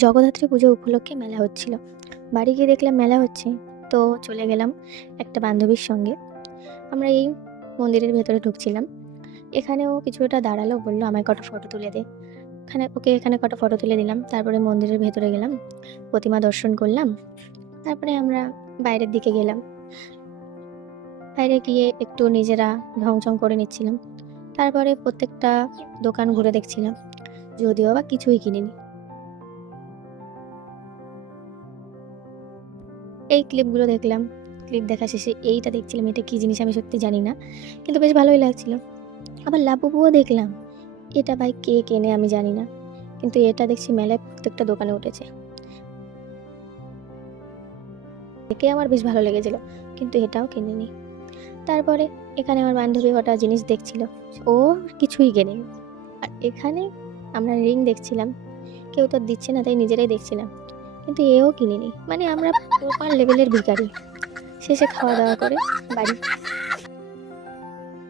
জগদ্ধাত্রী পুজো উপলক্ষে মেলা হচ্ছিল। বাড়ি গিয়ে দেখলাম মেলা হচ্ছে, তো চলে গেলাম একটা বান্ধবীর সঙ্গে। আমরা এই মন্দিরের ভেতরে ঢুকছিলাম। এখানেও কিছুটা দাঁড়ালো, বললো আমায় কটা ফটো তুলে দে। এখানে কটা ফটো তুলে দিলাম, তারপরে মন্দিরের ভেতরে গেলাম, প্রতিমা দর্শন করলাম। তারপরে আমরা বাইরের দিকে গেলাম। বাইরে গিয়ে একটু নিজেরা ঢংচং করে নিচ্ছিলাম। তারপরে প্রত্যেকটা দোকান ঘুরে দেখছিলাম, যদিও বা কিছুই কিনিনি। এই ক্লিপগুলো দেখলাম। ক্লিপ দেখা শেষে এইটা দেখছিলাম, এটা কী জিনিস আমি সত্যি জানি না, কিন্তু বেশ ভালোই লাগছিল। আবার লাবুবুও দেখলাম, এটা ভাই কে কেনে আমি জানি না, কিন্তু এটা দেখছি মেলায় প্রত্যেকটা দোকানে উঠেছে। একে আমার বেশ ভালো লেগেছিল, কিন্তু এটাও কিনিনি। তারপরে এখানে আমার বান্ধবী কটা জিনিস দেখছিল, ও কিছুই কেনেনি। আর এখানে আমরা রিং দেখছিলাম, কেউ তো দিচ্ছে না, তাই নিজেরাই দেখছিলাম, কিন্তু এও কিনিনি। মানে আমরা প্রপার লেভেলের ভিখারি। শেষে খাওয়া দাওয়া করে বাড়ি।